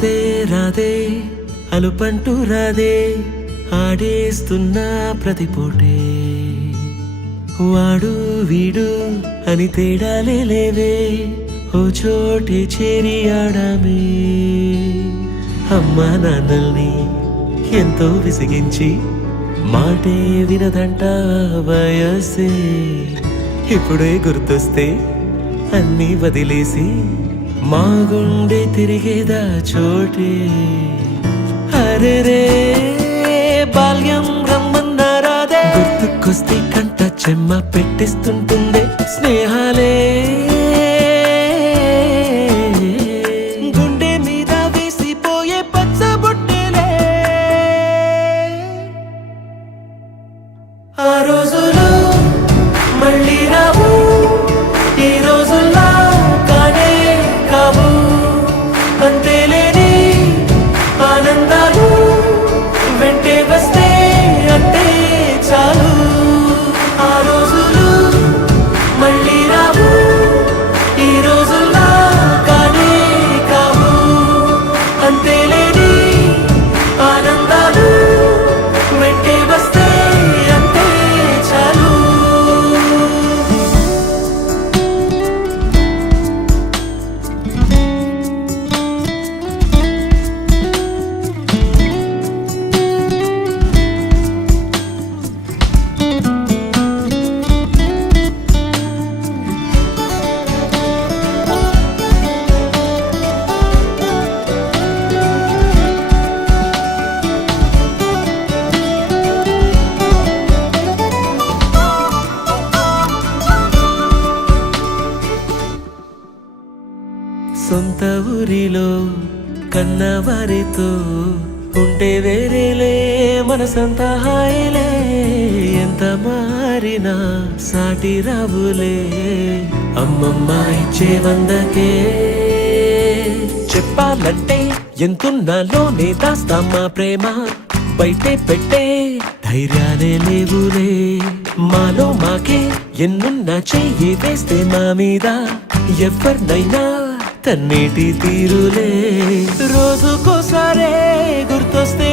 రాధే రాధే అలుపంటూ రాధే ఆడేస్తున్నా ప్రతిపోటే వాడు వీడు అని తేడాలే లేవే ఓ చోటే చేరి ఆడామే అమ్మా నాన్నల్ని ఎంతో విసిగించి మాటే వినదంట వయసే ఇప్పుడే గుర్తొస్తే అన్నీ వదిలేసి మా గుండె తిరిగేదా చోటే అరే రే బాల్యం రమ్మన్నారాదే గుర్తుకొస్తే కంట చెమ్మ పెట్టిస్తుంటుందే స్నేహాలే గుండె మీద వేసిపోయే పచ్చబొట్టేలే ఆ రోజులు మళ్ళీ రావు ఈ రోజుల్లా కానే కావు అంతేలేని ఆనందాలు వెంటే వస్తే అంటే చాలు ఆ రోజులు మళ్ళీ రావు ఈ రోజుల్లా కానే కావు అంతేలేని ఆనందాలు వెంటే వస్తే అంటే చాలు సొంత ఊరిలో కన్నవారితో ఉంటే వేరేలే మనసంత హాయిలే ఎంత మారినా సాటి రావులే అమ్మమ్మ ఇచ్చే వందకే చెప్పాలంటే ఎంతున్నాలోనే దాస్తామా ప్రేమ బయటే పెట్టే ధైర్యాలే లేవులే మాలో మాకే ఎన్నున్నా చెయ్యి వేస్తే మా మీద ఎవరినైనా తన్నేటి తీరులే రోజుకోసారే గుర్తొస్తే